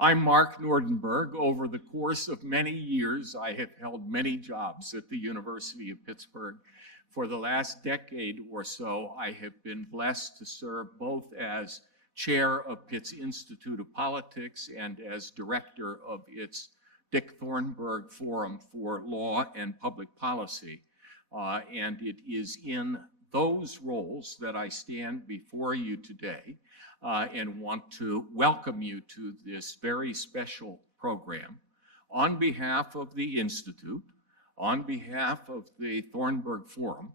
I'm Mark Nordenberg. Over the course of many years, I have held many jobs at the University of Pittsburgh. For the last decade or so, I have been blessed to serve both as chair of Pitt's Institute of Politics and as director of its Dick Thornburgh Forum for Law and Public Policy. And it is in those roles that I stand before you today and want to welcome you to this very special program on behalf of the Institute, on behalf of the Thornburgh Forum,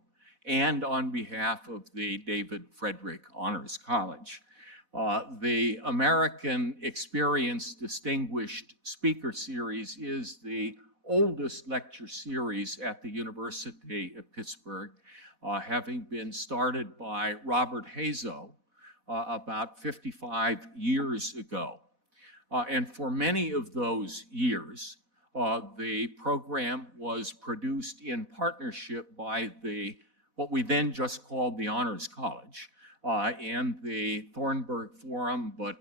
and on behalf of the David Frederick Honors College. The American Experience Distinguished Speaker Series is the oldest lecture series at the University of Pittsburgh, having been started by Robert Hazo about 55 years ago. And for many of those years, the program was produced in partnership by what we then just called the Honors College and the Thornburgh Forum, but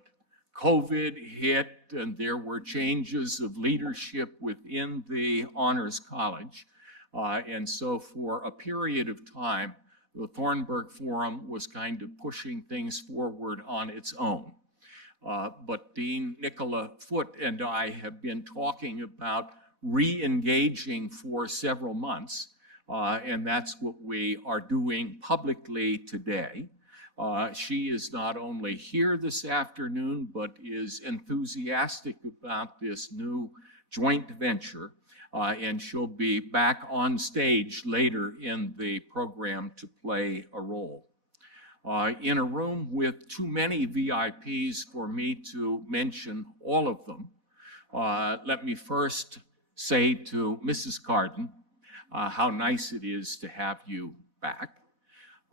COVID hit and there were changes of leadership within the Honors College. And so for a period of time, the Thornburgh Forum was kind of pushing things forward on its own. But Dean Nicola Foote and I have been talking about re-engaging for several months, and that's what we are doing publicly today. She is not only here this afternoon, but is enthusiastic about this new joint venture. And she'll be back on stage later in the program to play a role. In a room with too many VIPs for me to mention all of them, let me first say to Mrs. Cardin how nice it is to have you back.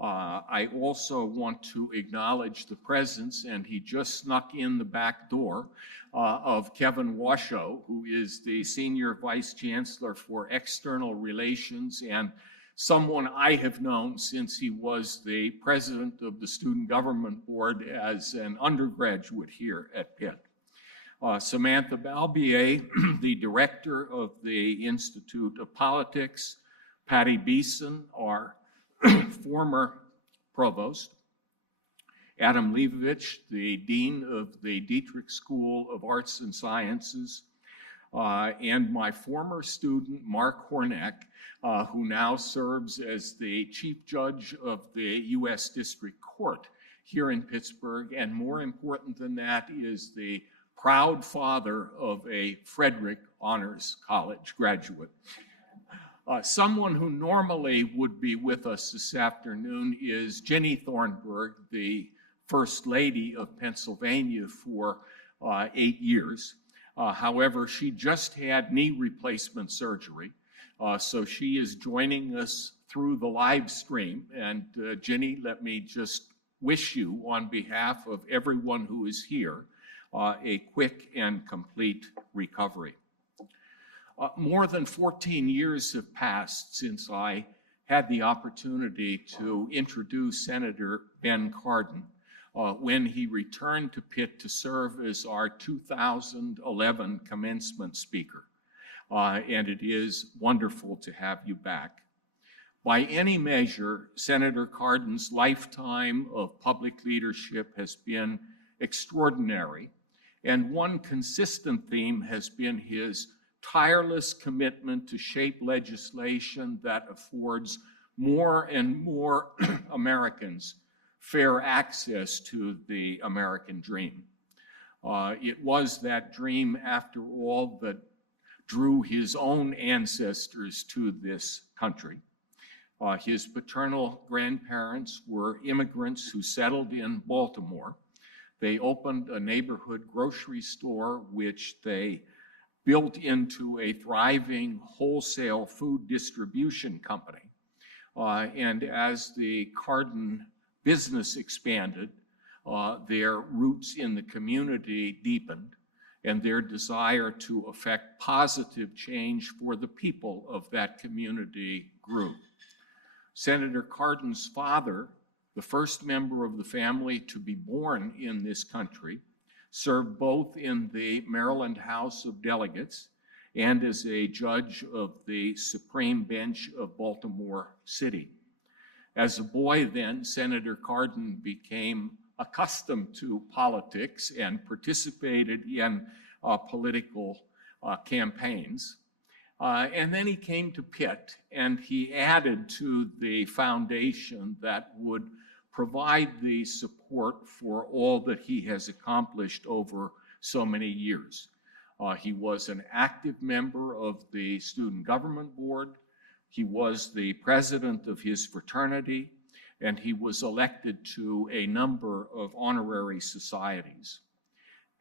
I also want to acknowledge the presence, and he just snuck in the back door, of Kevin Washoe, who is the Senior Vice Chancellor for External Relations and someone I have known since he was the president of the Student Government Board as an undergraduate here at Pitt. Samantha Balbier, the director of the Institute of Politics, Patty Beeson, our former provost, Adam Leibovich, the dean of the Dietrich School of Arts and Sciences, and my former student, Mark Hornack, who now serves as the chief judge of the U.S. District Court here in Pittsburgh, and more important than that is the proud father of a Frederick Honors College graduate. Someone who normally would be with us this afternoon is Ginny Thornburgh, the First Lady of Pennsylvania for 8 years. However, she just had knee replacement surgery, so she is joining us through the live stream. And Ginny, let me just wish you, on behalf of everyone who is here, a quick and complete recovery. More than 14 years have passed since I had the opportunity to introduce Senator Ben Cardin when he returned to Pitt to serve as our 2011 commencement speaker. And it is wonderful to have you back. By any measure, Senator Cardin's lifetime of public leadership has been extraordinary, and one consistent theme has been his tireless commitment to shape legislation that affords more and more Americans fair access to the American dream. It was that dream, after all, that drew his own ancestors to this country. His paternal grandparents were immigrants who settled in Baltimore. They opened a neighborhood grocery store, which they built into a thriving wholesale food distribution company. And as the Cardin business expanded, their roots in the community deepened, and their desire to affect positive change for the people of that community grew. Senator Cardin's father, the first member of the family to be born in this country, served both in the Maryland House of Delegates and as a judge of the Supreme Bench of Baltimore City. As a boy then, Senator Cardin became accustomed to politics and participated in political campaigns. And then he came to Pitt, and he added to the foundation that would provide the support for all that he has accomplished over so many years. He was an active member of the Student Government Board. He was the president of his fraternity, and he was elected to a number of honorary societies.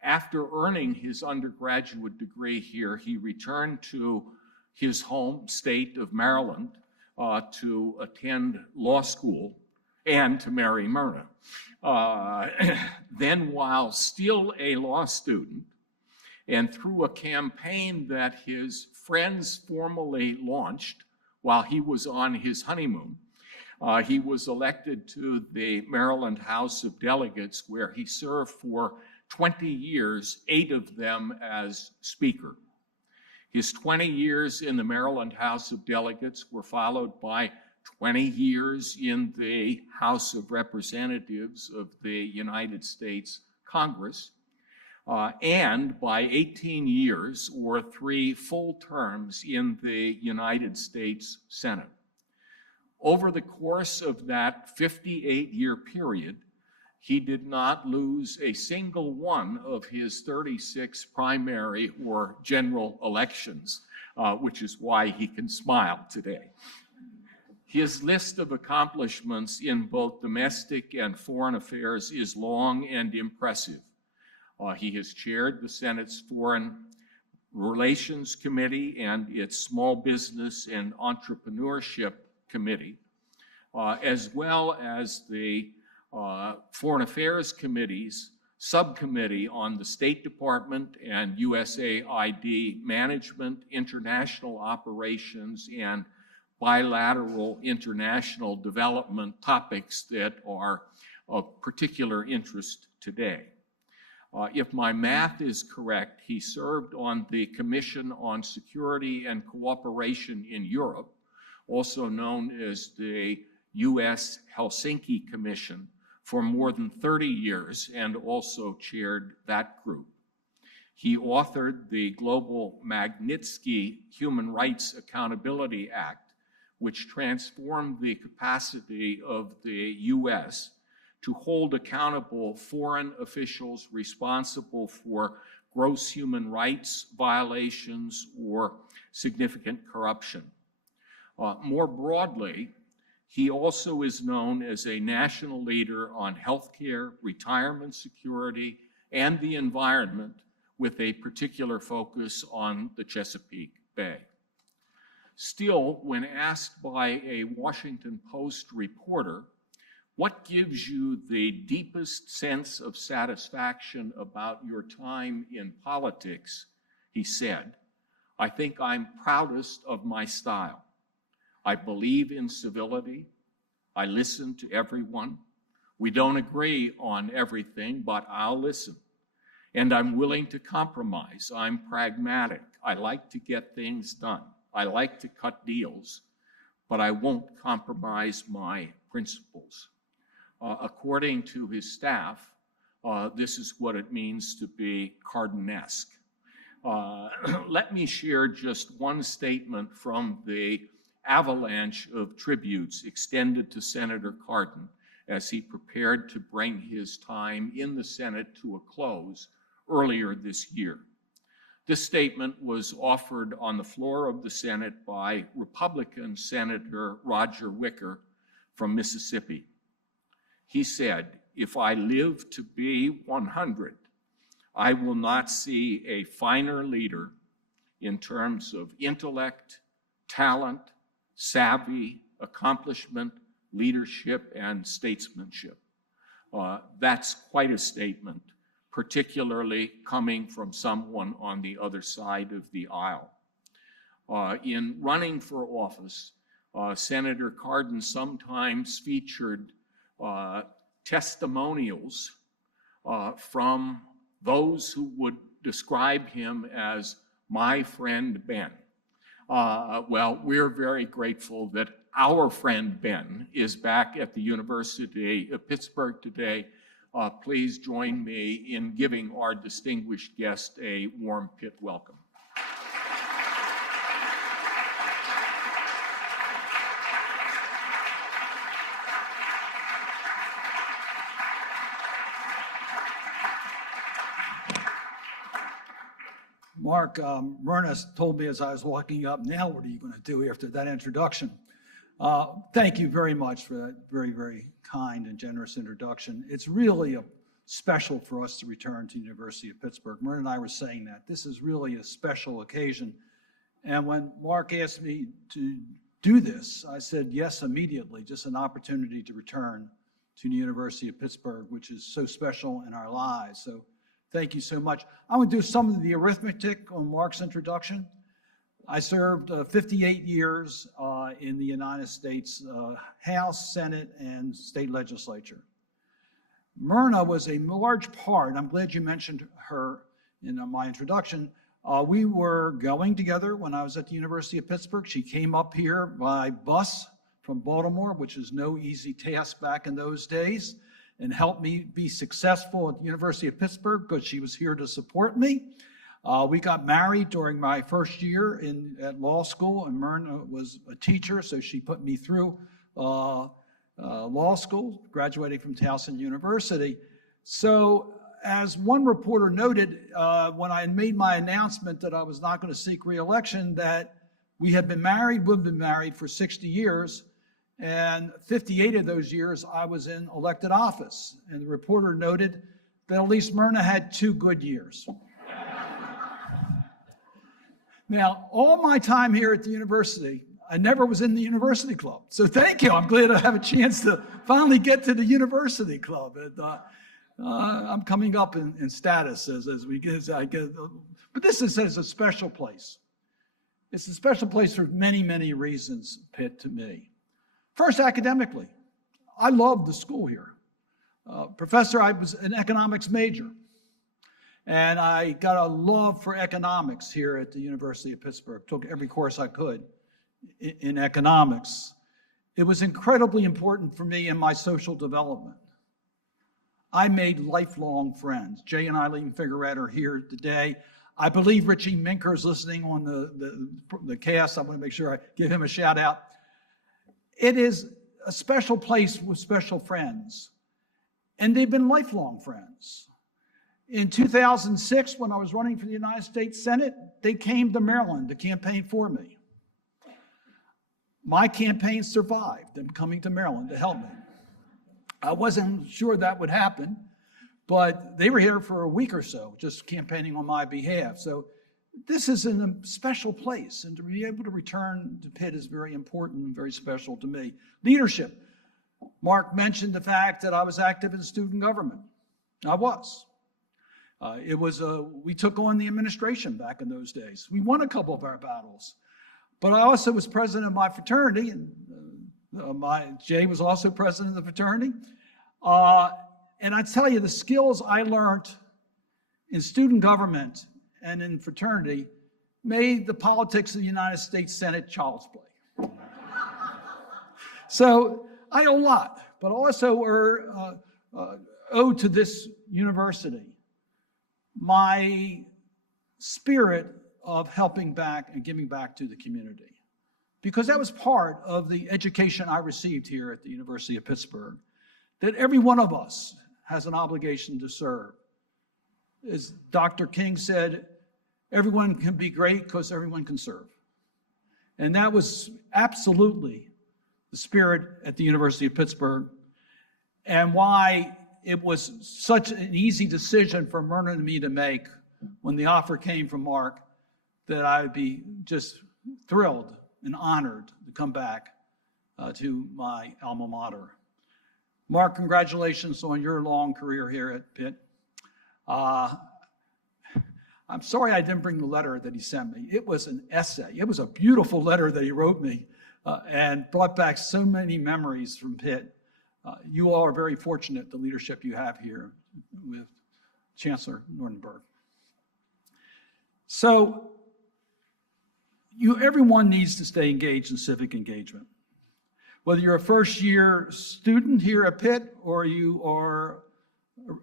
After earning his undergraduate degree here, he returned to his home state of Maryland to attend law school and to marry Myrna. Then, while still a law student, and through a campaign that his friends formally launched while he was on his honeymoon, he was elected to the Maryland House of Delegates, where he served for 20 years, 8 of them as Speaker. His 20 years in the Maryland House of Delegates were followed by 20 years in the House of Representatives of the United States Congress, and by 18 years or 3 full terms in the United States Senate. Over the course of that 58-year period, he did not lose a single one of his 36 primary or general elections, which is why he can smile today. His list of accomplishments in both domestic and foreign affairs is long and impressive. He has chaired the Senate's Foreign Relations Committee and its Small Business and Entrepreneurship Committee, as well as the Foreign Affairs Committee's subcommittee on the State Department and USAID management, international operations, and bilateral international development topics that are of particular interest today. If my math is correct, he served on the Commission on Security and Cooperation in Europe, also known as the U.S. Helsinki Commission, for more than 30 years and also chaired that group. He authored the Global Magnitsky Human Rights Accountability Act, which transformed the capacity of the U.S. to hold accountable foreign officials responsible for gross human rights violations or significant corruption. More broadly, he also is known as a national leader on healthcare, retirement security, and the environment, with a particular focus on the Chesapeake Bay. Still, when asked by a Washington Post reporter, what gives you the deepest sense of satisfaction about your time in politics, he said, I think I'm proudest of my style. I believe in civility. I listen to everyone. We don't agree on everything, but I'll listen. And I'm willing to compromise. I'm pragmatic. I like to get things done. I like to cut deals, but I won't compromise my principles. According to his staff, this is what it means to be Cardinesque. Let me share just one statement from the avalanche of tributes extended to Senator Cardin as he prepared to bring his time in the Senate to a close earlier this year. This statement was offered on the floor of the Senate by Republican Senator Roger Wicker from Mississippi. He said, "If I live to be 100, I will not see a finer leader in terms of intellect, talent, savvy, accomplishment, leadership, and statesmanship." That's quite a statement, particularly coming from someone on the other side of the aisle. In running for office, Senator Cardin sometimes featured testimonials from those who would describe him as my friend Ben. Well, we're very grateful that our friend Ben is back at the University of Pittsburgh today. Please join me in giving our distinguished guest a warm Pitt welcome. Mark, Myrna told me as I was walking up, now what are you going to do after that introduction? Thank you very much for that very, very kind and generous introduction. It's really special for us to return to the University of Pittsburgh. Myrna and I were saying that. This is really a special occasion. And when Mark asked me to do this, I said yes immediately, just an opportunity to return to the University of Pittsburgh, which is so special in our lives. So thank you so much. I'm going to do some of the arithmetic on Mark's introduction. I served 58 years in the United States House, Senate, and state legislature. Myrna was a large part, I'm glad you mentioned her in my introduction. We were going together when I was at the University of Pittsburgh. She came up here by bus from Baltimore, which is no easy task back in those days, and helped me be successful at the University of Pittsburgh because she was here to support me. We got married during my first year at law school, and Myrna was a teacher, so she put me through law school, graduating from Towson University. So as one reporter noted, when I made my announcement that I was not going to seek re-election, that we had been married, we've been married for 60 years, and 58 of those years I was in elected office. And the reporter noted that at least Myrna had 2 good years. Now, all my time here at the university, I never was in the university club. So thank you. I'm glad I have a chance to finally get to the university club. And I'm coming up in status as I get. But this is a special place. It's a special place for many, many reasons, Pitt, to me. First, academically, I loved the school here. Professor, I was an economics major. And I got a love for economics here at the University of Pittsburgh. Took every course I could in economics. It was incredibly important for me in my social development. I made lifelong friends. Jay and Eileen Figueroa are here today. I believe Richie Minker is listening on the cast. I want to make sure I give him a shout out. It is a special place with special friends. And they've been lifelong friends. In 2006, when I was running for the United States Senate, they came to Maryland to campaign for me. My campaign survived them coming to Maryland to help me. I wasn't sure that would happen, but they were here for a week or so, just campaigning on my behalf. So this is in a special place, and to be able to return to Pitt is very important and very special to me. Leadership. Mark mentioned the fact that I was active in student government. I was. We took on the administration back in those days. We won a couple of our battles. But I also was president of my fraternity, and Jay was also president of the fraternity. And I tell you, the skills I learned in student government and in fraternity made the politics of the United States Senate child's play. So I owe a lot, but also owe to this university my spirit of helping back and giving back to the community. Because that was part of the education I received here at the University of Pittsburgh, that every one of us has an obligation to serve. As Dr. King said, everyone can be great because everyone can serve. And that was absolutely the spirit at the University of Pittsburgh, and why it was such an easy decision for Myrna and me to make when the offer came from Mark, that I would be just thrilled and honored to come back to my alma mater. Mark, congratulations on your long career here at Pitt. I'm sorry I didn't bring the letter that he sent me. It was an essay. It was a beautiful letter that he wrote me and brought back so many memories from Pitt. You all are very fortunate, the leadership you have here with Chancellor Nordenberg. So everyone needs to stay engaged in civic engagement. Whether you're a first-year student here at Pitt or you are a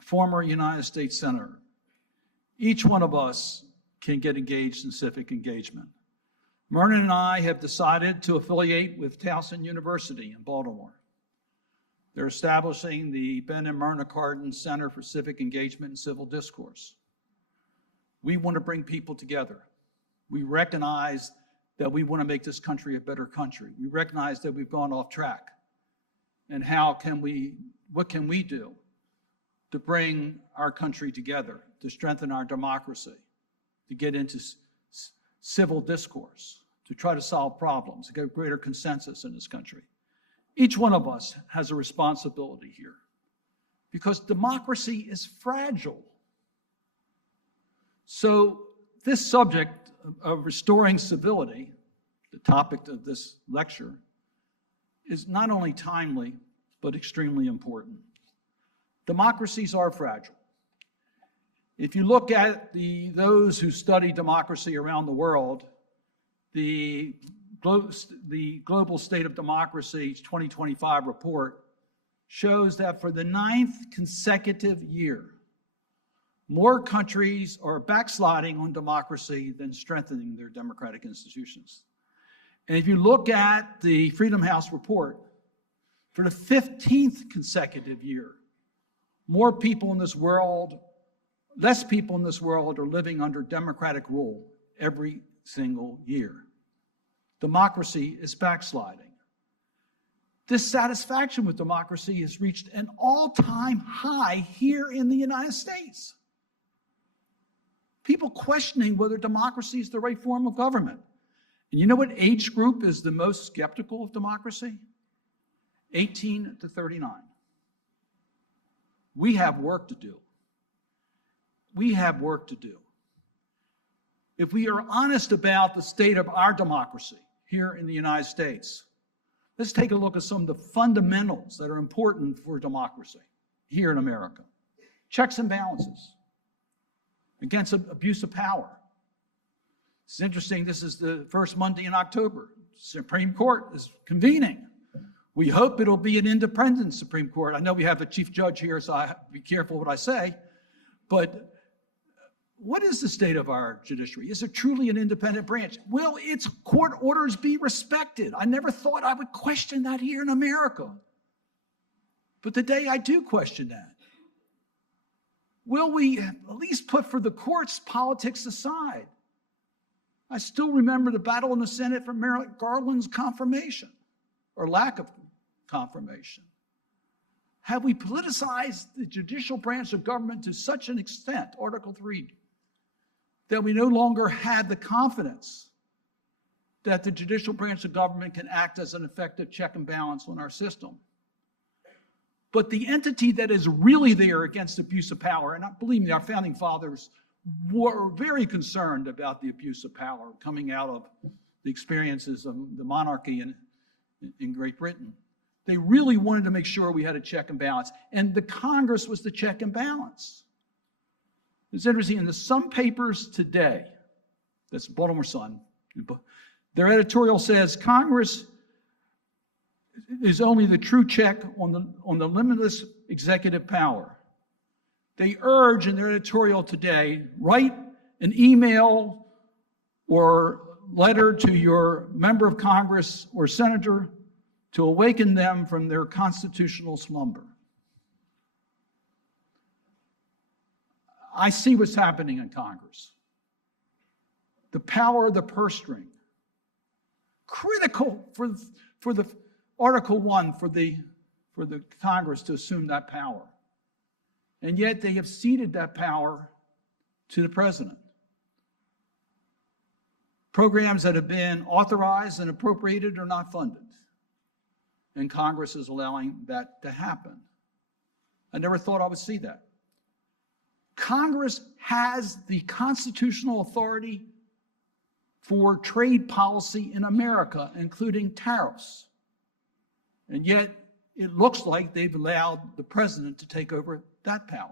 former United States Senator, each one of us can get engaged in civic engagement. Myrna and I have decided to affiliate with Towson University in Baltimore. They're establishing the Ben and Myrna Cardin Center for Civic Engagement and Civil Discourse. We want to bring people together. We recognize that we want to make this country a better country. We recognize that we've gone off track. And what can we do to bring our country together, to strengthen our democracy, to get into civil discourse, to try to solve problems, to get greater consensus in this country. Each one of us has a responsibility here because democracy is fragile. So this subject of restoring civility, the topic of this lecture, is not only timely, but extremely important. Democracies are fragile. If you look at those who study democracy around the world, the Global State of Democracy 2025 report shows that for the 9th consecutive year, more countries are backsliding on democracy than strengthening their democratic institutions. And if you look at the Freedom House report, for the 15th consecutive year, more people in this world, less people in this world are living under democratic rule every single year. Democracy is backsliding. Dissatisfaction with democracy has reached an all-time high here in the United States. People questioning whether democracy is the right form of government. And you know what age group is the most skeptical of democracy? 18 to 39. We have work to do. We have work to do. If we are honest about the state of our democracy here in the United States, let's take a look at some of the fundamentals that are important for democracy here in America. Checks and balances against abuse of power. It's interesting, this is the first Monday in October. Supreme Court is convening. We hope it'll be an independent Supreme Court. I know we have a chief judge here, so I have to be careful what I say. But what is the state of our judiciary? Is it truly an independent branch? Will its court orders be respected? I never thought I would question that here in America. But today I do question that. Will we at least put for the courts politics aside? I still remember the battle in the Senate for Merrick Garland's confirmation, or lack of confirmation. Have we politicized the judicial branch of government to such an extent, Article 3, that we no longer have the confidence that the judicial branch of government can act as an effective check and balance on our system? But the entity that is really there against abuse of power, and believe me, our founding fathers were very concerned about the abuse of power coming out of the experiences of the monarchy in Great Britain. They really wanted to make sure we had a check and balance, and the Congress was the check and balance. It's interesting, in some papers today, that's Baltimore Sun, their editorial says Congress is only the true check on the limitless executive power. They urge in their editorial today, write an email or letter to your member of Congress or senator to awaken them from their constitutional slumber. I see what's happening in Congress. The power of the purse string, critical for the Article 1 for the Congress to assume that power. And yet they have ceded that power to the president. Programs that have been authorized and appropriated are not funded. And Congress is allowing that to happen. I never thought I would see that. Congress has the constitutional authority for trade policy in America, including tariffs. And yet it looks like they've allowed the president to take over that power.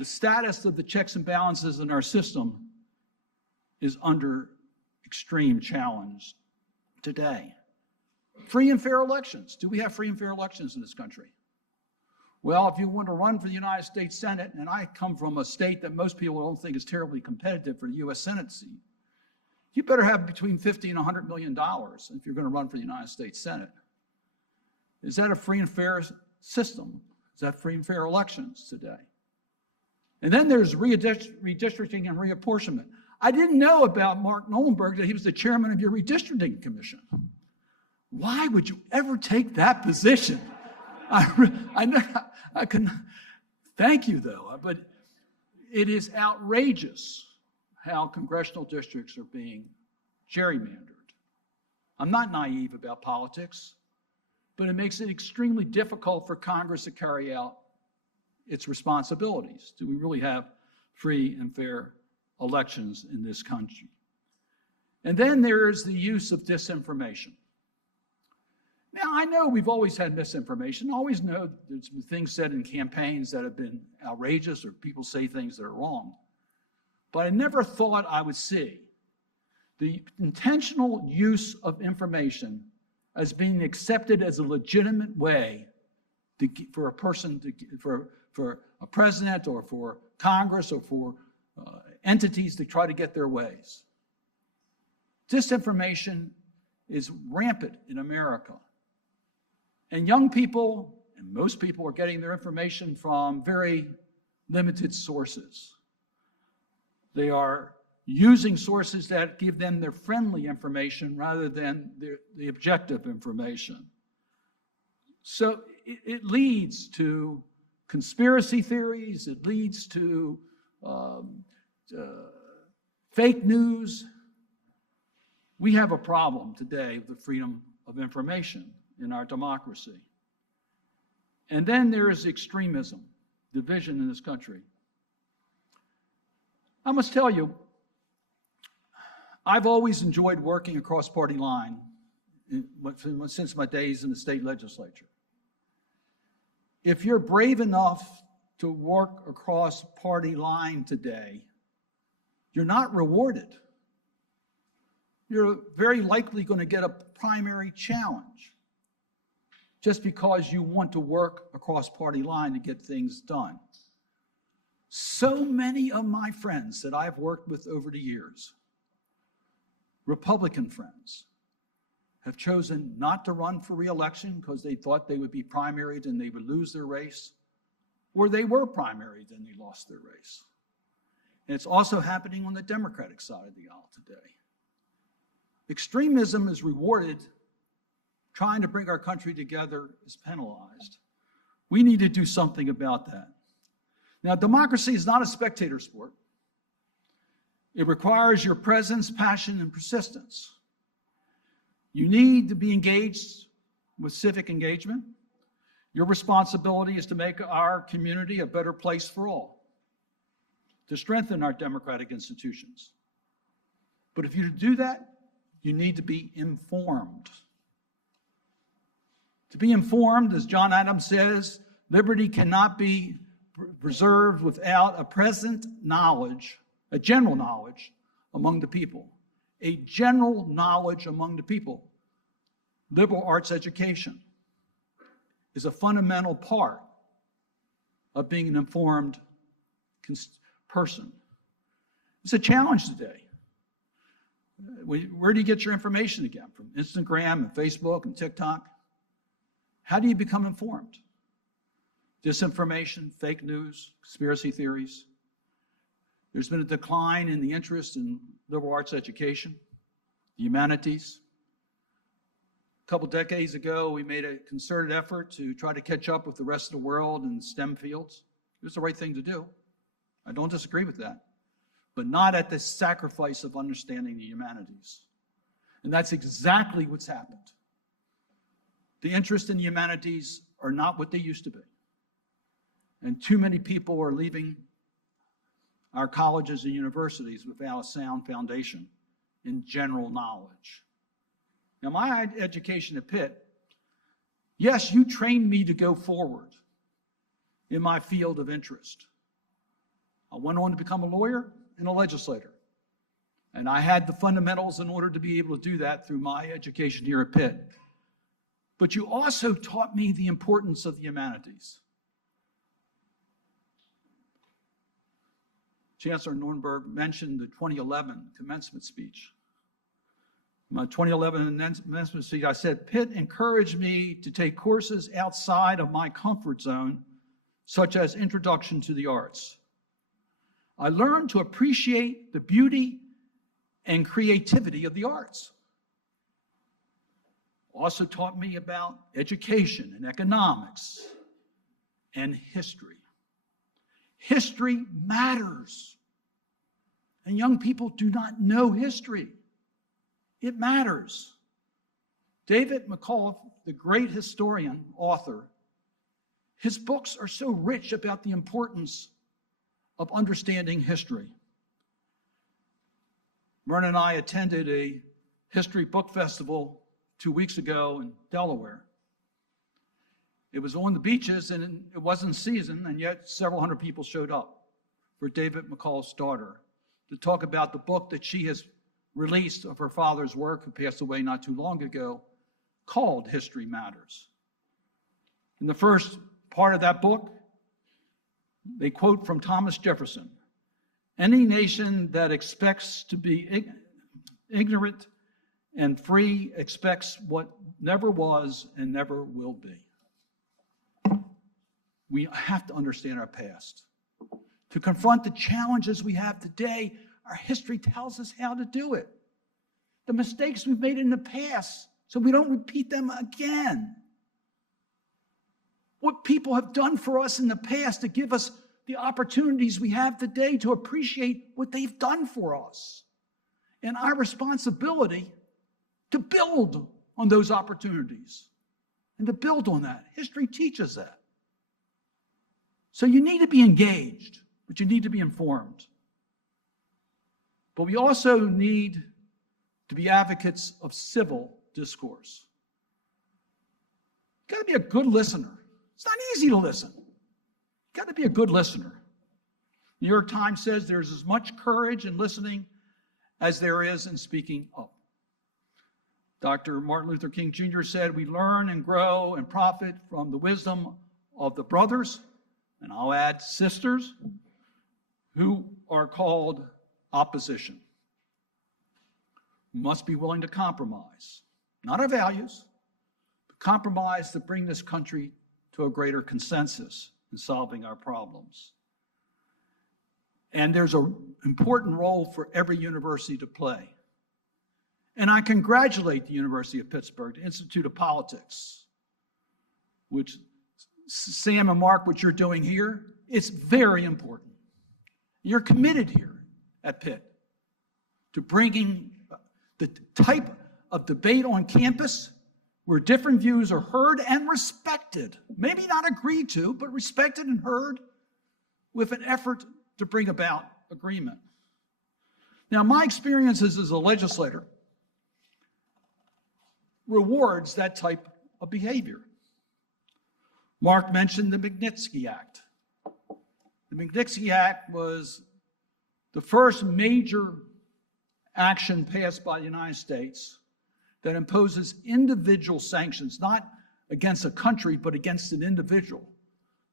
the status of the checks and balances in our system is under extreme challenge today. Free and fair elections. Do we have free and fair elections in this country? Well, if you want to run for the United States Senate, and I come from a state that most people don't think is terribly competitive for the U.S. Senate seat, you better have between $50 and $100 million if you're going to run for the United States Senate. Is that a free and fair system? Is that free and fair elections today? And then there's redistricting and reapportionment. I didn't know about Mark Nordenberg that he was the chairman of your redistricting commission. Why would you ever take that position? I can thank you, though, but it is outrageous how congressional districts are being gerrymandered. I'm not naive about politics, but it makes it extremely difficult for Congress to carry out its responsibilities. Do we really have free and fair elections in this country? And then there is the use of disinformation. Now, I know we've always had misinformation. I always know there's been things said in campaigns that have been outrageous or people say things that are wrong. But I never thought I would see the intentional use of information as being accepted as a legitimate way for a person, for a president or for Congress or for entities to try to get their ways. Disinformation is rampant in America. And young people, and most people, are getting their information from very limited sources. They are using sources that give them their friendly information rather than the objective information. So it leads to conspiracy theories, it leads to fake news. We have a problem today with the freedom of information in our democracy. And then there is extremism, division in this country. I must tell you, I've always enjoyed working across party line since my days in the state legislature. If you're brave enough to work across party line today, you're not rewarded. You're very likely going to get a primary challenge just because you want to work across party line to get things done. So many of my friends that I've worked with over the years, Republican friends, have chosen not to run for re-election because they thought they would be primaried and they would lose their race, or they were primaried and they lost their race. And it's also happening on the Democratic side of the aisle today. Extremism is rewarded. Trying to bring our country together is penalized. We need to do something about that. Now, democracy is not a spectator sport. It requires your presence, passion, and persistence. You need to be engaged with civic engagement. Your responsibility is to make our community a better place for all, to strengthen our democratic institutions. But if you do that, you need to be informed. To be informed, as John Adams says, liberty cannot be preserved without a present knowledge, a general knowledge among the people. A general knowledge among the people. Liberal arts education is a fundamental part of being an informed person. It's a challenge today. Where do you get your information again? From Instagram and Facebook and TikTok? How do you become informed? Disinformation, fake news, conspiracy theories. There's been a decline in the interest in liberal arts education, the humanities. A couple decades ago, we made a concerted effort to try to catch up with the rest of the world in STEM fields. It was the right thing to do. I don't disagree with that, but not at the sacrifice of understanding the humanities. And that's exactly what's happened. The interest in the humanities are not what they used to be. And too many people are leaving our colleges and universities without a sound foundation in general knowledge. Now, my education at Pitt, yes, you trained me to go forward in my field of interest. I went on to become a lawyer and a legislator. And I had the fundamentals in order to be able to do that through my education here at Pitt. But you also taught me the importance of the humanities. Chancellor Nordenberg mentioned the 2011 commencement speech. My 2011 commencement speech, I said, Pitt encouraged me to take courses outside of my comfort zone, such as Introduction to the Arts. I learned to appreciate the beauty and creativity of the arts. Also taught me about education and economics and history. History matters. And young people do not know history. It matters. David McCullough, the great historian, author, his books are so rich about the importance of understanding history. Myrna and I attended a history book festival 2 weeks ago in Delaware. It was on the beaches and it wasn't season, and yet several hundred people showed up for David McCullough's daughter to talk about the book that she has released of her father's work, who passed away not too long ago, called History Matters. In the first part of that book, they quote from Thomas Jefferson, "Any nation that expects to be ignorant and free expects what never was and never will be." We have to understand our past. To confront the challenges we have today, our history tells us how to do it. The mistakes we've made in the past, so we don't repeat them again. What people have done for us in the past to give us the opportunities we have today to appreciate what they've done for us. And our responsibility to build on those opportunities and to build on that. History teaches that. So you need to be engaged, but you need to be informed. But we also need to be advocates of civil discourse. You've got to be a good listener. It's not easy to listen. You've got to be a good listener. New York Times says there's as much courage in listening as there is in speaking up. Dr. Martin Luther King Jr. said, we learn and grow and profit from the wisdom of the brothers, and I'll add sisters, who are called opposition. We must be willing to compromise, not our values, but compromise to bring this country to a greater consensus in solving our problems. And there's an important role for every university to play. And I congratulate the University of Pittsburgh, the Institute of Politics, which Sam and Mark, what you're doing here, it's very important. You're committed here at Pitt to bringing the type of debate on campus where different views are heard and respected. Maybe not agreed to, but respected and heard with an effort to bring about agreement. Now, my experiences as a legislator rewards that type of behavior. Mark mentioned the Magnitsky Act. The Magnitsky Act was the first major action passed by the United States that imposes individual sanctions, not against a country, but against an individual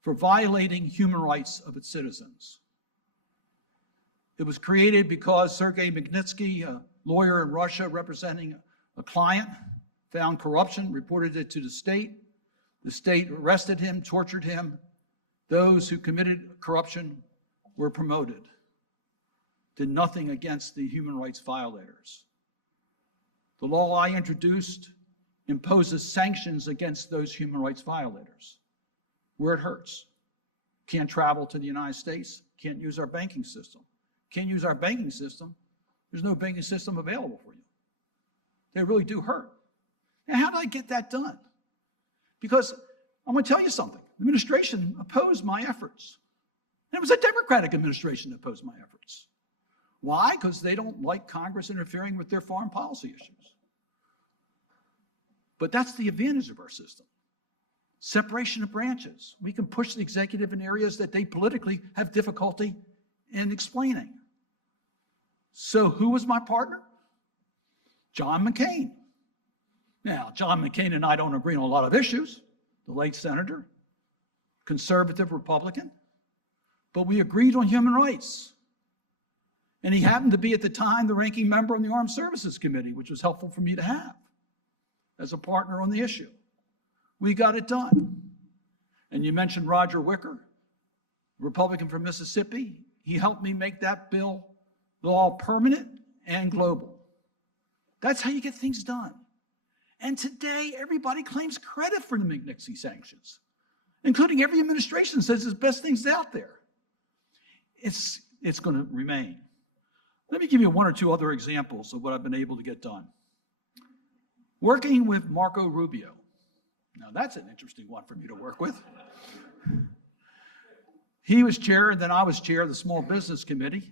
for violating human rights of its citizens. It was created because Sergei Magnitsky, a lawyer in Russia representing a client, found corruption, reported it to the state. The state arrested him, tortured him. Those who committed corruption were promoted. Did nothing against the human rights violators. The law I introduced imposes sanctions against those human rights violators where it hurts. Can't travel to the United States, can't use our banking system. Can't use our banking system, there's no banking system available for you. They really do hurt. Now, how did I get that done? Because I'm going to tell you something. The administration opposed my efforts. And it was a Democratic administration that opposed my efforts. Why? Because they don't like Congress interfering with their foreign policy issues. But that's the advantage of our system. Separation of branches. We can push the executive in areas that they politically have difficulty in explaining. So who was my partner? John McCain. Now, John McCain and I don't agree on a lot of issues. The late senator, conservative Republican, but we agreed on human rights. And he happened to be at the time the ranking member on the Armed Services Committee, which was helpful for me to have as a partner on the issue. We got it done. And you mentioned Roger Wicker, Republican from Mississippi. He helped me make that law permanent and global. That's how you get things done. And today, everybody claims credit for the McNixie sanctions, including every administration says it's the best things out there. It's going to remain. Let me give you one or two other examples of what I've been able to get done. Working with Marco Rubio. Now, that's an interesting one for me to work with. He was chair, and then I was chair of the Small Business Committee,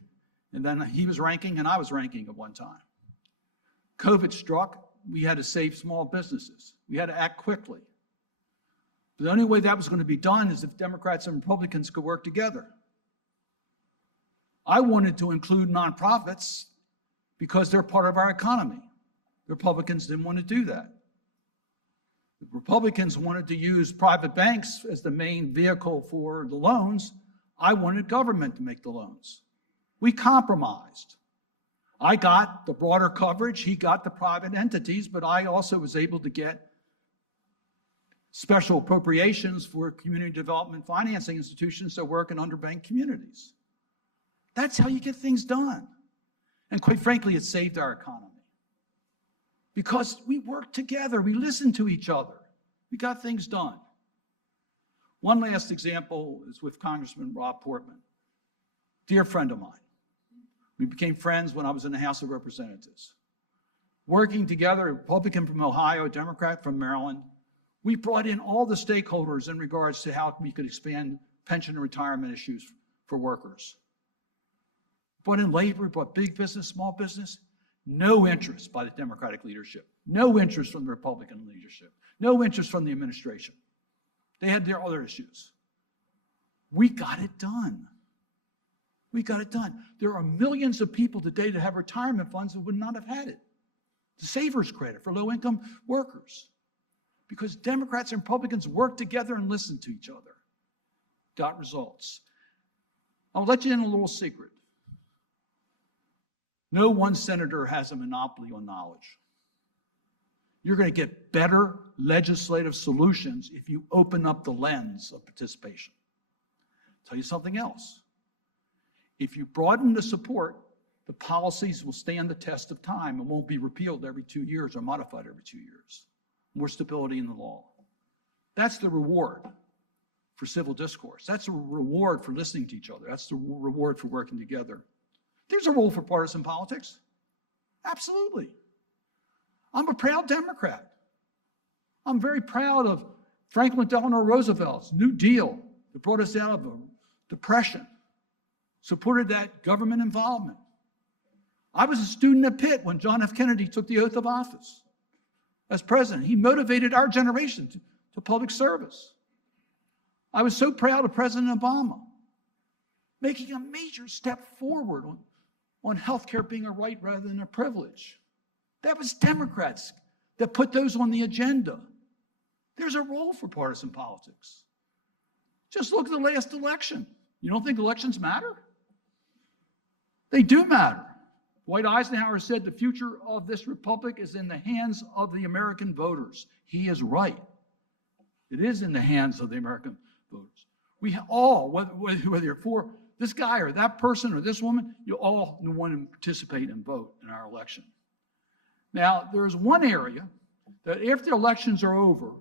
and then he was ranking, and I was ranking at one time. COVID struck. We had to save small businesses. We had to act quickly. The only way that was going to be done is if Democrats and Republicans could work together. I wanted to include nonprofits because they're part of our economy. The Republicans didn't want to do that. The Republicans wanted to use private banks as the main vehicle for the loans. I wanted government to make the loans. We compromised. I got the broader coverage, he got the private entities, but I also was able to get special appropriations for community development financing institutions that work in underbanked communities. That's how you get things done. And quite frankly, it saved our economy. Because we worked together, we listened to each other, we got things done. One last example is with Congressman Rob Portman, dear friend of mine. We became friends when I was in the House of Representatives. Working together, a Republican from Ohio, a Democrat from Maryland, we brought in all the stakeholders in regards to how we could expand pension and retirement issues for workers. Brought in labor, brought big business, small business. No interest by the Democratic leadership. No interest from the Republican leadership. No interest from the administration. They had their other issues. We got it done. We got it done. There are millions of people today that have retirement funds that would not have had it. The savers credit for low-income workers. Because Democrats and Republicans worked together and listened to each other. Got results. I'll let you in a little secret. No one senator has a monopoly on knowledge. You're going to get better legislative solutions if you open up the lens of participation. I'll tell you something else. If you broaden the support, the policies will stand the test of time and won't be repealed every 2 years or modified every 2 years. More stability in the law. That's the reward for civil discourse. That's a reward for listening to each other. That's the reward for working together. There's a role for partisan politics. Absolutely. I'm a proud Democrat. I'm very proud of Franklin Delano Roosevelt's New Deal that brought us out of the Depression. Supported that government involvement. I was a student at Pitt when John F. Kennedy took the oath of office as president. He motivated our generation to public service. I was so proud of President Obama making a major step forward on healthcare being a right rather than a privilege. That was Democrats that put those on the agenda. There's a role for partisan politics. Just look at the last election. You don't think elections matter? They do matter. Dwight Eisenhower said the future of this republic is in the hands of the American voters. He is right. It is in the hands of the American voters. We all, whether you're for this guy or that person or this woman, you all want to participate and vote in our election. Now, there's one area that after elections are over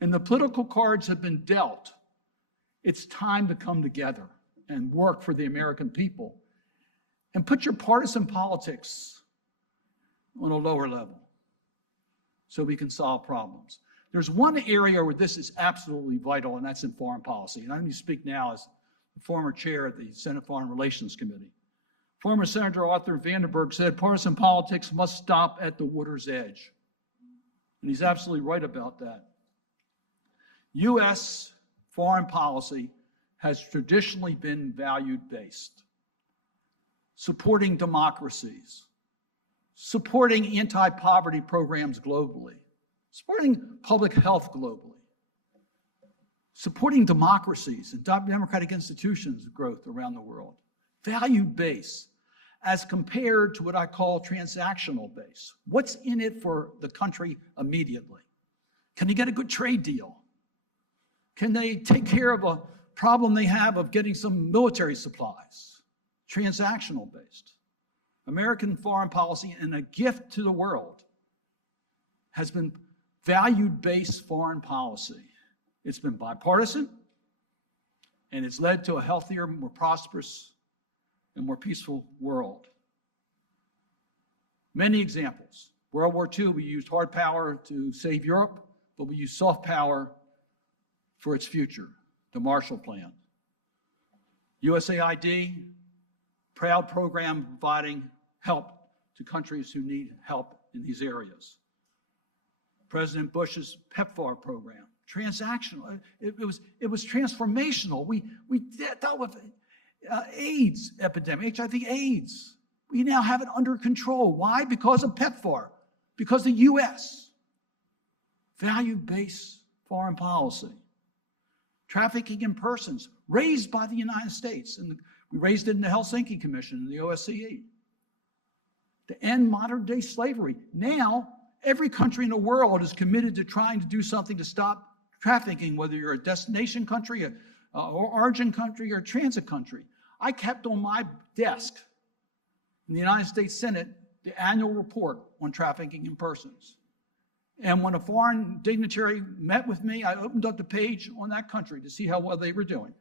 and the political cards have been dealt, it's time to come together and work for the American people and put your partisan politics on a lower level so we can solve problems. There's one area where this is absolutely vital, and that's in foreign policy. And I'm going to speak now as the former chair of the Senate Foreign Relations Committee. Former Senator Arthur Vandenberg said partisan politics must stop at the water's edge. And he's absolutely right about that. U.S. foreign policy has traditionally been value-based. supporting democracies, supporting anti-poverty programs globally, supporting public health globally, supporting democracies and democratic institutions growth around the world, value-based as compared to what I call transactional base. What's in it for the country immediately? Can they get a good trade deal? Can they take care of a problem they have of getting some military supplies? Transactional based. American foreign policy and a gift to the world has been value-based foreign policy. It's been bipartisan, and it's led to a healthier, more prosperous, and more peaceful world. Many examples. World War II, we used hard power to save Europe, but we used soft power for its future, the Marshall Plan. USAID, proud program providing help to countries who need help in these areas. President Bush's PEPFAR program, transactional. It was transformational. We dealt with AIDS epidemic, HIV/AIDS. We now have it under control. Why? Because of PEPFAR, because the U.S. value-based foreign policy. Trafficking in persons, raised by the United States, and we raised it in the Helsinki Commission and the OSCE. To end modern-day slavery. Now, every country in the world is committed to trying to do something to stop trafficking, whether you're a destination country, or origin country, or transit country. I kept on my desk in the United States Senate the annual report on trafficking in persons. And when a foreign dignitary met with me, I opened up the page on that country to see how well they were doing.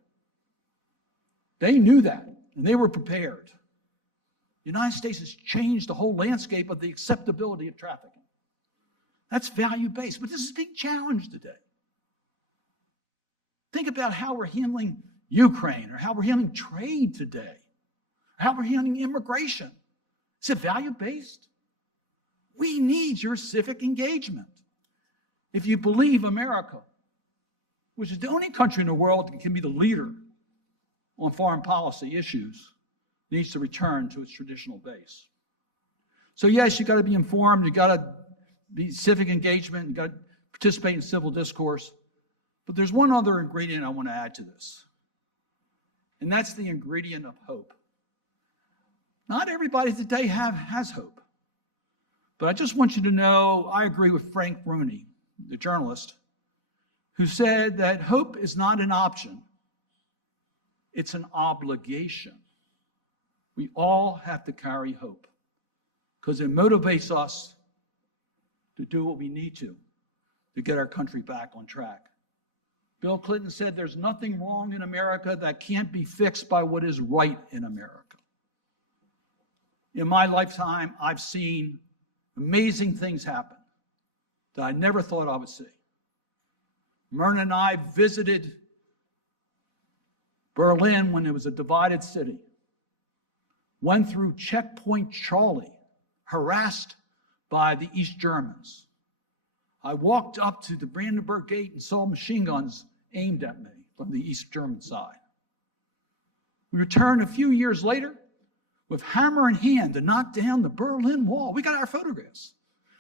They knew that, and they were prepared. The United States has changed the whole landscape of the acceptability of trafficking. That's value-based, but this is being challenged today. Think about how we're handling Ukraine, or how we're handling trade today, or how we're handling immigration. Is it value-based? We need your civic engagement. If you believe America, which is the only country in the world that can be the leader on foreign policy issues, needs to return to its traditional base. So yes, you got to be informed, you got to be civic engagement, you got to participate in civil discourse. But there's one other ingredient I want to add to this, and that's the ingredient of hope. Not everybody today has hope. But I just want you to know, I agree with Frank Rooney, the journalist, who said that hope is not an option, it's an obligation. We all have to carry hope because it motivates us to do what we need to get our country back on track. Bill Clinton said there's nothing wrong in America that can't be fixed by what is right in America. In my lifetime, I've seen amazing things happen that I never thought I would see. Myrna and I visited Berlin when it was a divided city. Went through Checkpoint Charlie, harassed by the East Germans. I walked up to the Brandenburg Gate and saw machine guns aimed at me from the East German side. We returned a few years later with hammer in hand to knock down the Berlin Wall. We got our photographs.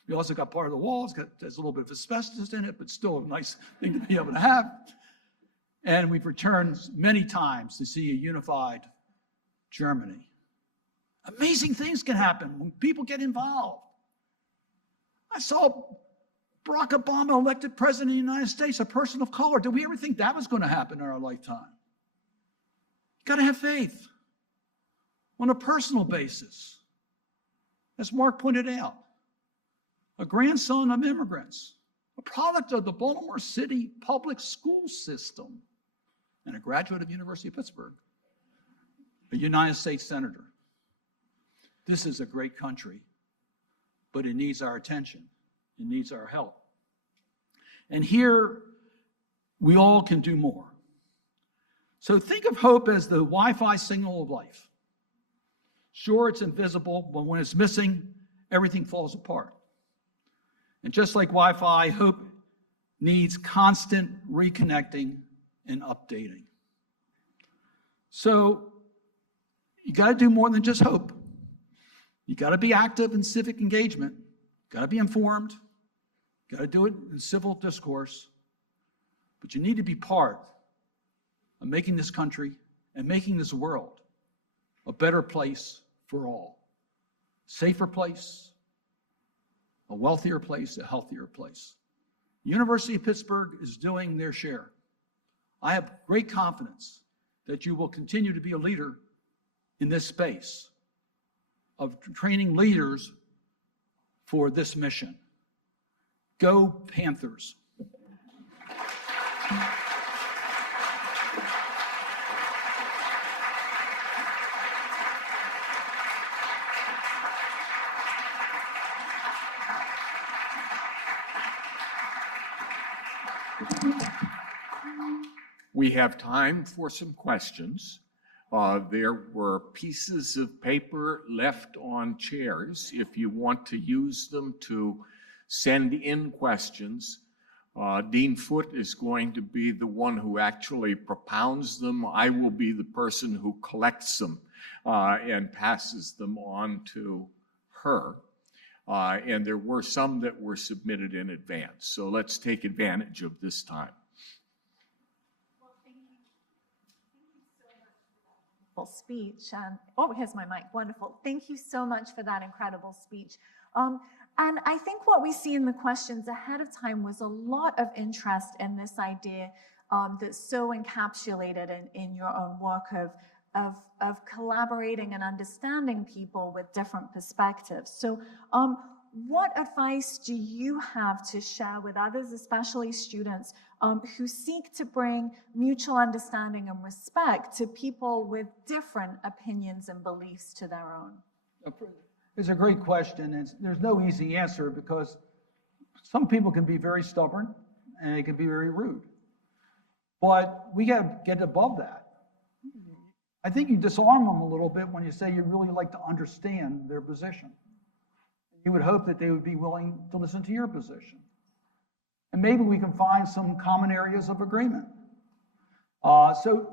We also got part of the wall. There's a little bit of asbestos in it, but still a nice thing to be able to have. And we've returned many times to see a unified Germany. Amazing things can happen when people get involved. I saw Barack Obama elected president of the United States, a person of color. Did we ever think that was going to happen in our lifetime? You got to have faith on a personal basis. As Mark pointed out, a grandson of immigrants, a product of the Baltimore City public school system, and a graduate of the University of Pittsburgh, a United States senator. This is a great country, but it needs our attention. It needs our help. And here, we all can do more. So think of hope as the Wi-Fi signal of life. Sure, it's invisible, but when it's missing, everything falls apart. And just like Wi-Fi, hope needs constant reconnecting and updating. So, you got to do more than just hope. You got to be active in civic engagement. Got to be informed. Got to do it in civil discourse. But you need to be part of making this country and making this world a better place for all. Safer place, a wealthier place, a healthier place. The University of Pittsburgh is doing their share. I have great confidence that you will continue to be a leader in this space of training leaders for this mission. Go Panthers. We have time for some questions. There were pieces of paper left on chairs. If you want to use them to send in questions, Dean Foote is going to be the one who actually propounds them. I will be the person who collects them and passes them on to her. And there were some that were submitted in advance. So let's take advantage of this time. Well, thank you. Thank you so much for that speech. Oh, here's my mic. Wonderful. Thank you so much for that incredible speech. And I think what we see in the questions ahead of time was a lot of interest in this idea that's so encapsulated in your own work of collaborating and understanding people with different perspectives. So what advice do you have to share with others, especially students, who seek to bring mutual understanding and respect to people with different opinions and beliefs to their own? It's a great question, and there's no easy answer because some people can be very stubborn and they can be very rude. But we got to get above that. I think you disarm them a little bit when you say you really like to understand their position. You would hope that they would be willing to listen to your position. And maybe we can find some common areas of agreement. So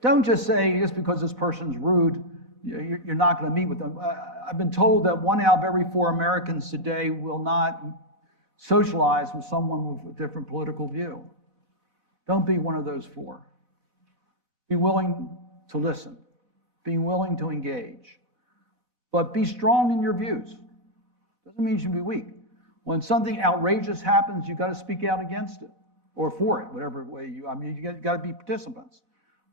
don't just say, just because this person's rude, you're not going to meet with them. I've been told that 1 out of every 4 Americans today will not socialize with someone with a different political view. Don't be one of those 4. Be willing to listen. Be willing to engage. But be strong in your views. Doesn't mean you should be weak. When something outrageous happens, you've got to speak out against it or for it, whatever way you got to be participants.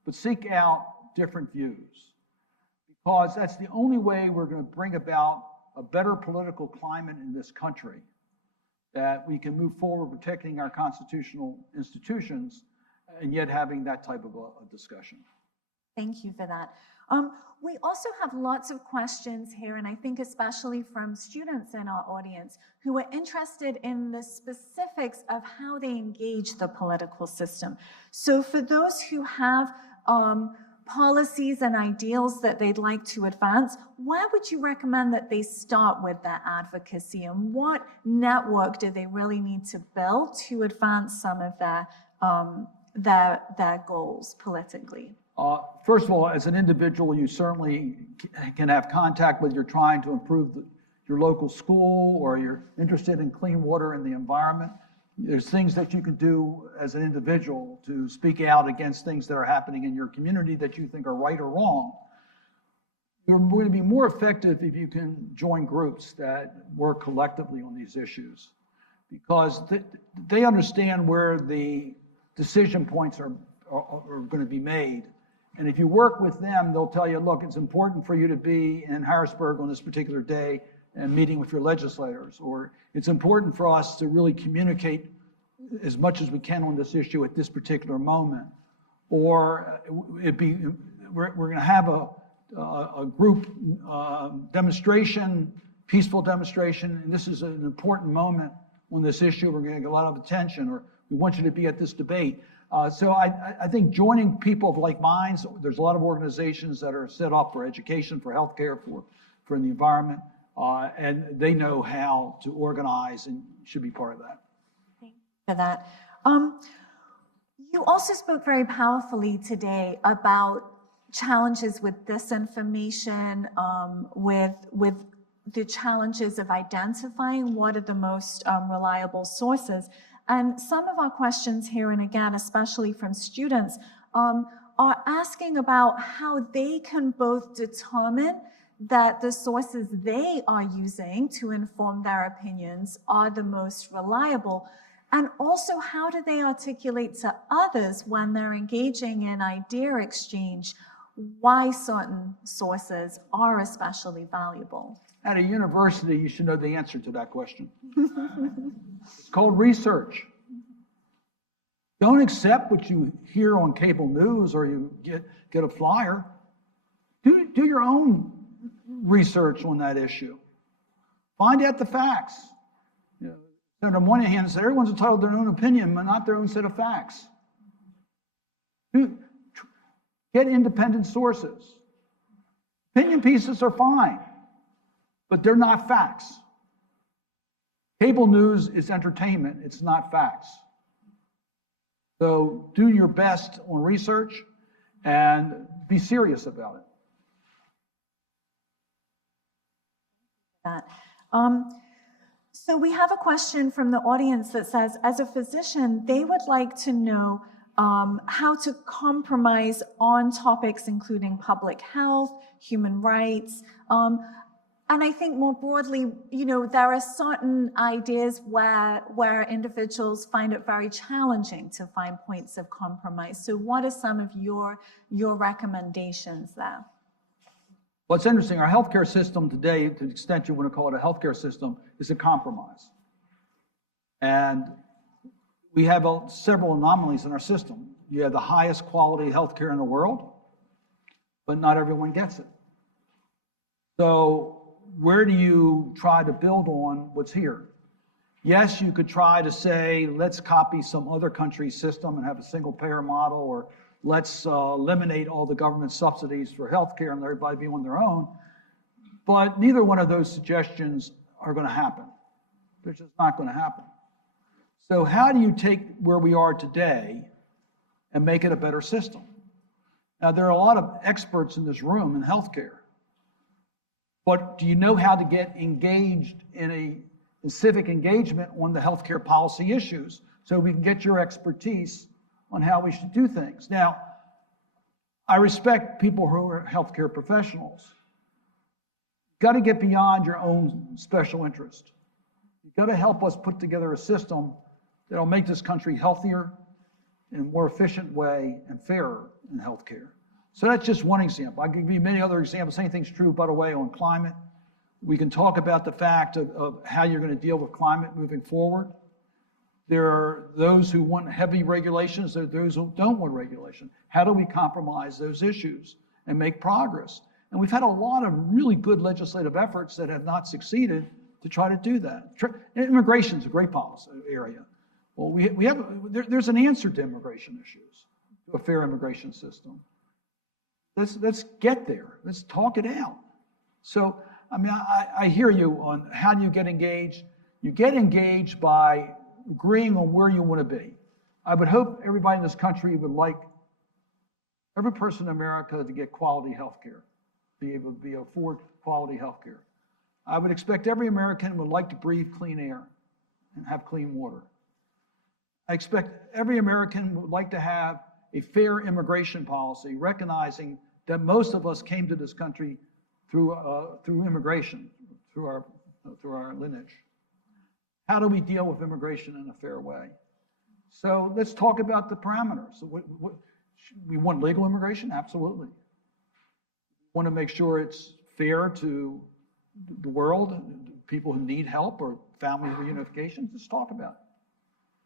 But seek out different views. Because that's the only way we're going to bring about a better political climate in this country, that we can move forward protecting our constitutional institutions and yet having that type of a discussion. Thank you for that. We also have lots of questions here, and I think especially from students in our audience who are interested in the specifics of how they engage the political system. So for those who have policies and ideals that they'd like to advance, where would you recommend that they start with their advocacy, and what network do they really need to build to advance some of their goals politically? First of all, as an individual, you certainly can have contact with you're trying to improve your local school, or you're interested in clean water and the environment. There's things that you can do as an individual to speak out against things that are happening in your community that you think are right or wrong. You're going to be more effective if you can join groups that work collectively on these issues, because they understand where the decision points are going to be made. And if you work with them, they'll tell you, look, it's important for you to be in Harrisburg on this particular day and meeting with your legislators, or it's important for us to really communicate as much as we can on this issue at this particular moment, or we're going to have a group demonstration, peaceful demonstration, and this is an important moment on this issue. We're going to get a lot of attention, or we want you to be at this debate. So I think joining people of like minds, there's a lot of organizations that are set up for education, for healthcare, for the environment. And they know how to organize and should be part of that. Thank you for that. You also spoke very powerfully today about challenges with disinformation, with the challenges of identifying what are the most reliable sources. And some of our questions here, and again, especially from students, are asking about how they can both determine that the sources they are using to inform their opinions are the most reliable, and also how do they articulate to others when they're engaging in idea exchange why certain sources are especially valuable. At a university, you should know the answer to that question. It's called research. Don't accept what you hear on cable news or you get a flyer. Do your own research on that issue. Find out the facts. You know, on one hand, everyone's entitled to their own opinion, but not their own set of facts. Get independent sources. Opinion pieces are fine, but they're not facts. Cable news is entertainment, it's not facts. So do your best on research and be serious about it. So we have a question from the audience that says, as a physician, they would like to know how to compromise on topics including public health, human rights, and I think more broadly, you know, there are certain ideas where individuals find it very challenging to find points of compromise. So what are some of your recommendations there? Well, it's interesting. Our healthcare system today, to the extent you want to call it a healthcare system, is a compromise. And we have several anomalies in our system. You have the highest quality healthcare in the world, but not everyone gets it. So where do you try to build on what's here? Yes, you could try to say, let's copy some other country's system and have a single payer model, or let's eliminate all the government subsidies for healthcare and let everybody be on their own. But neither one of those suggestions are going to happen. They're just not going to happen. So how do you take where we are today and make it a better system? Now, there are a lot of experts in this room in healthcare. But do you know how to get engaged in civic engagement on the healthcare policy issues so we can get your expertise on how we should do things? Now, I respect people who are healthcare professionals. You've got to get beyond your own special interest. You've got to help us put together a system that'll make this country healthier in a more efficient way and fairer in healthcare. So that's just one example. I can give you many other examples. Same thing's true, by the way, on climate. We can talk about the fact of how you're going to deal with climate moving forward. There are those who want heavy regulations, there are those who don't want regulation. How do we compromise those issues and make progress? And we've had a lot of really good legislative efforts that have not succeeded to try to do that. Immigration is a great policy area. Well, there's an answer to immigration issues, to a fair immigration system. Let's get there. Let's talk it out. So, I mean, I hear you on how do you get engaged. You get engaged by agreeing on where you want to be. I would hope everybody in this country would like every person in America to get quality health care, be able to afford quality health care. I would expect every American would like to breathe clean air and have clean water. I expect every American would like to have a fair immigration policy, recognizing that most of us came to this country through immigration, through our lineage. How do we deal with immigration in a fair way? So let's talk about the parameters. We want legal immigration? Absolutely. We want to make sure it's fair to the world, people who need help or family reunification. Let's talk about it.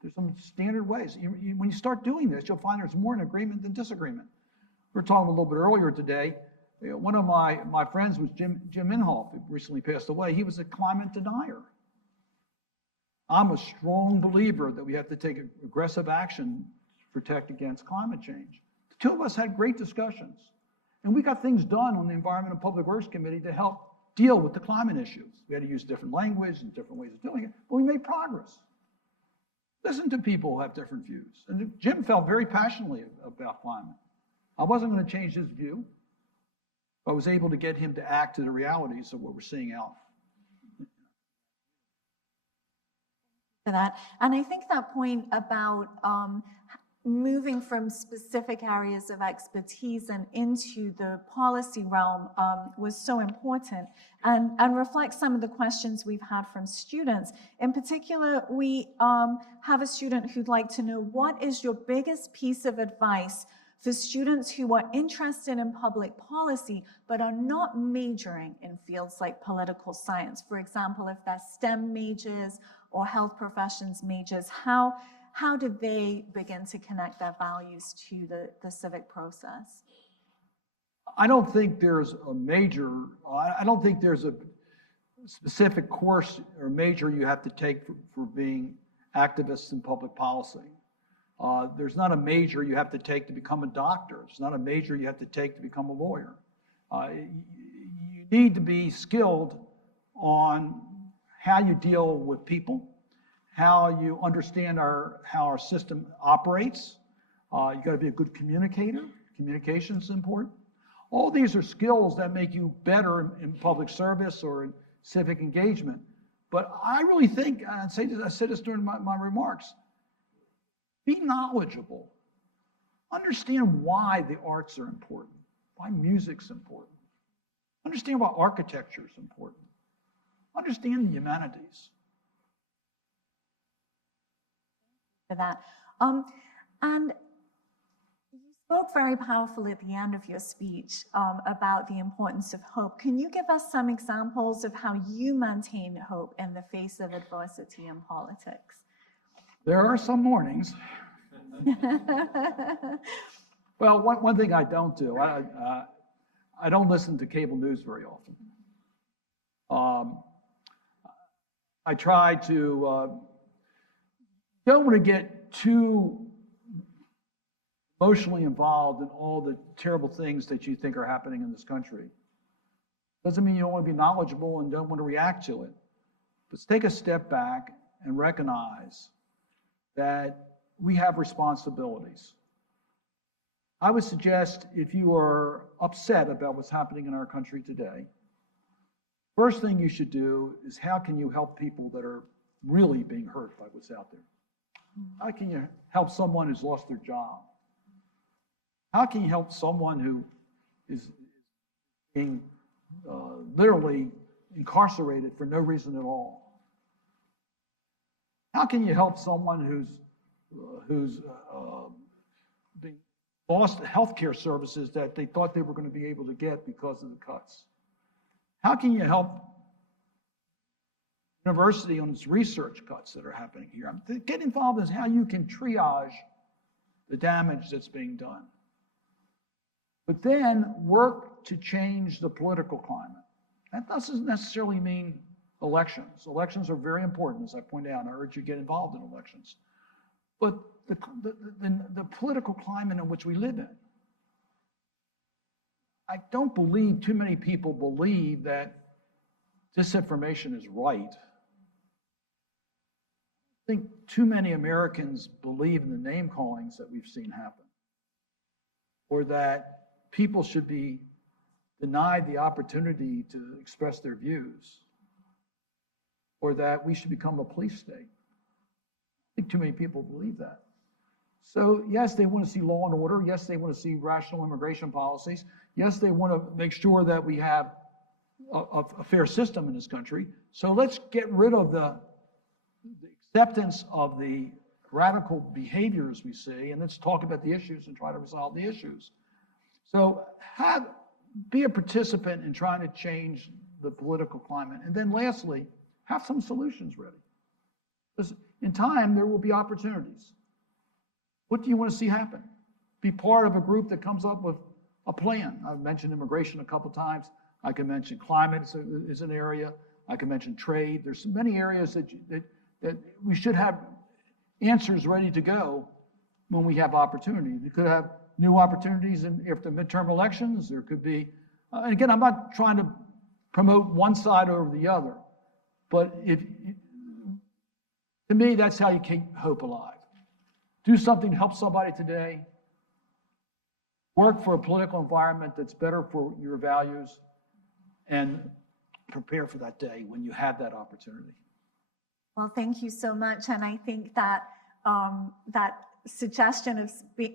There's some standard ways. When you start doing this, you'll find there's more in agreement than disagreement. We were talking a little bit earlier today. One of my friends was Jim Inhofe, who recently passed away. He was a climate denier. I'm a strong believer that we have to take aggressive action to protect against climate change. The two of us had great discussions, and we got things done on the Environment and Public Works Committee to help deal with the climate issues. We had to use different language and different ways of doing it, but we made progress. Listen to people who have different views. And Jim felt very passionately about climate. I wasn't going to change his view. I was able to get him to act to the realities of what we're seeing out. For that. And I think that point about moving from specific areas of expertise and into the policy realm was so important and reflects some of the questions we've had from students. In particular, we have a student who'd like to know, what is your biggest piece of advice for students who are interested in public policy but are not majoring in fields like political science? For example, if they're STEM majors or health professions majors, how do they begin to connect their values to the civic process? I don't think there's I don't think there's a specific course or major you have to take for being activists in public policy. There's not a major you have to take to become a doctor. It's not a major you have to take to become a lawyer. You need to be skilled on how you deal with people, how you understand how our system operates. You got to be a good communicator. Communication is important. All these are skills that make you better in public service or in civic engagement. But I really think, I said this during my remarks, be knowledgeable. Understand why the arts are important, why music's important. Understand why architecture is important. Understand the humanities. For that. And you spoke very powerfully at the end of your speech about the importance of hope. Can you give us some examples of how you maintain hope in the face of adversity in politics? There are some mornings. Well, one thing I don't do, I don't listen to cable news very often. I try to, don't want to get too emotionally involved in all the terrible things that you think are happening in this country. Doesn't mean you don't want to be knowledgeable and don't want to react to it. But take a step back and recognize that we have responsibilities. I would suggest if you are upset about what's happening in our country today, first thing you should do is how can you help people that are really being hurt by what's out there? How can you help someone who's lost their job? How can you help someone who is being literally incarcerated for no reason at all? How can you help someone who's being lost health care services that they thought they were going to be able to get because of the cuts? How can you help university on its research cuts that are happening here? Get involved in how you can triage the damage that's being done. But then work to change the political climate. That doesn't necessarily mean elections. Elections are very important, as I pointed out. I urge you to get involved in elections. But the political climate in which we live in, I don't believe too many people believe that disinformation is right. I think too many Americans believe in the name callings that we've seen happen, or that people should be denied the opportunity to express their views, or that we should become a police state. I think too many people believe that. So yes, they want to see law and order. Yes, they want to see rational immigration policies. Yes, they want to make sure that we have a fair system in this country. So let's get rid of the acceptance of the radical behaviors we see, and let's talk about the issues and try to resolve the issues. So be a participant in trying to change the political climate. And then lastly, have some solutions ready. Because in time, there will be opportunities. What do you want to see happen? Be part of a group that comes up with a plan. I've mentioned immigration a couple times. I can mention climate is an area. I can mention trade. There's many areas that we should have answers ready to go when we have opportunity. We could have new opportunities after midterm elections. There could be, and again, I'm not trying to promote one side over the other, but to me, that's how you keep hope alive. Do something to help somebody today. work for a political environment that's better for your values, and prepare for that day when you have that opportunity. Well, thank you so much. And I think that that suggestion of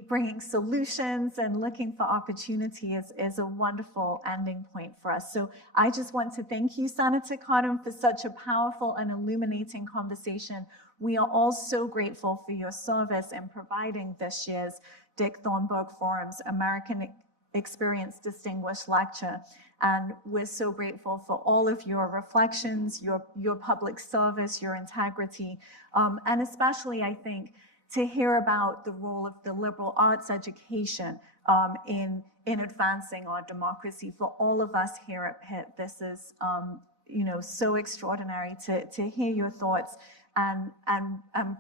bringing solutions and looking for opportunity is a wonderful ending point for us. So I just want to thank you, Senator Cardin, for such a powerful and illuminating conversation. We are all so grateful for your service in providing this year's Dick Thornburgh Forum's American Experience Distinguished Lecture. And we're so grateful for all of your reflections, your public service, your integrity, and especially, I think, to hear about the role of the liberal arts education in advancing our democracy. For all of us here at Pitt, this is so extraordinary to hear your thoughts and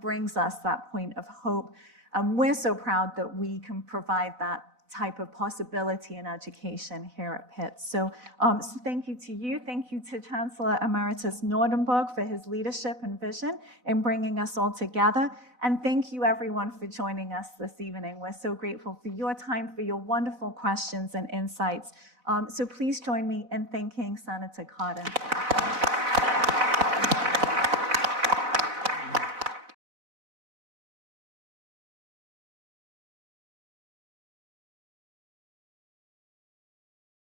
brings us that point of hope. And we're so proud that we can provide that type of possibility in education here at Pitt. So thank you to you. Thank you to Chancellor Emeritus Nordenberg for his leadership and vision in bringing us all together. And thank you everyone for joining us this evening. We're so grateful for your time, for your wonderful questions and insights. So please join me in thanking Senator Cardin.